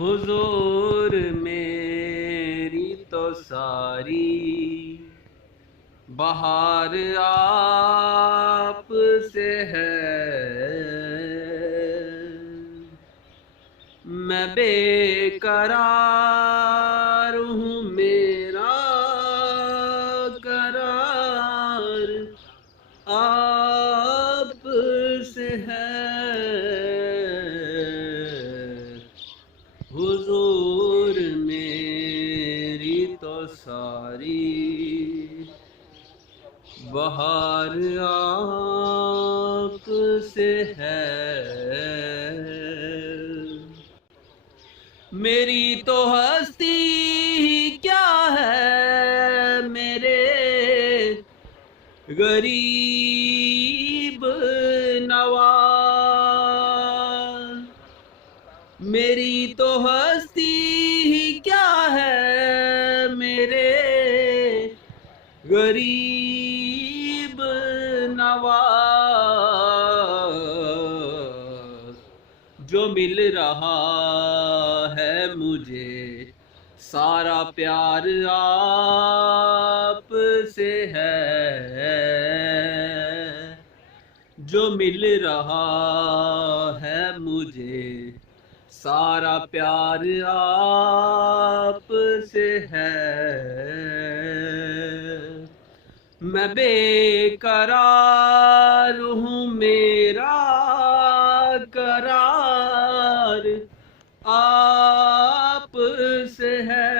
حضور میری تو ساری بہار آپ سے ہے، میں بے قرار ہوں، میرا قرار آپ سے ہے۔ حضور میری تو ساری بہار آپ سے ہے، میری تو ہستی کیا ہے میرے غریب نواز، میری تو ہستی کیا ہے میرے غریب نواز، جو مل رہا ہے مجھے سارا پیار آپ سے ہے، جو مل رہا ہے مجھے سارا پیار آپ سے ہے، میں بے قرار ہوں، میرا قرار آپ سے ہے۔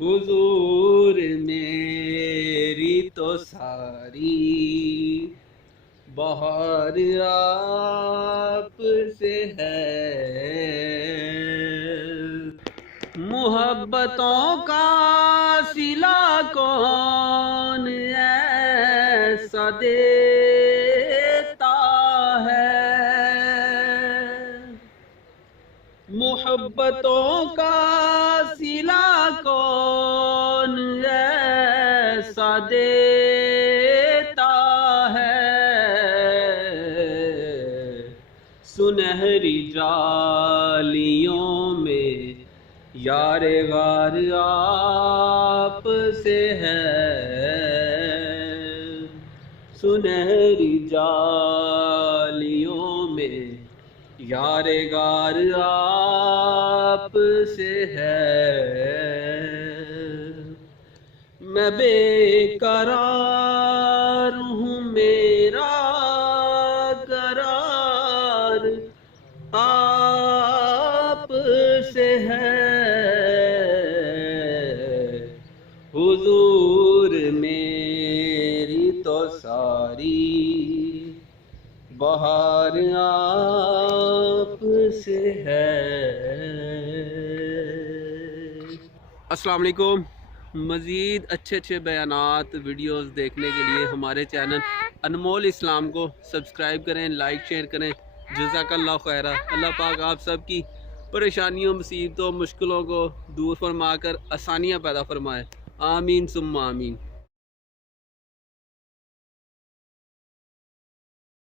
حضور میری تو ساری بہار آپ سے ہے، محبتوں کا صلہ کون ایسا دیتا ہے، محبتوں کا صلہ کون ایسا دیتا ہے، سنہری جالیوں میں یار غار آپ سے ہے، سنہری جالیوں میں یار غار آپ سے ہے، میں بے قرار ہوں، میرا قرار آپ سے ہے۔ حضور میری تو ساری بہار آپ سے ہے۔ السلام علیکم۔ مزید اچھے بیانات ویڈیوز دیکھنے کے لیے ہمارے چینل انمول اسلام کو سبسکرائب کریں، لائک شیئر کریں۔ جزاک اللہ خیرہ۔ اللہ پاک آپ سب کی پریشانیوں، مصیبتوں، مشکلوں کو دور فرما کر آسانیاں پیدا فرمائے۔ آمین ثم آمین۔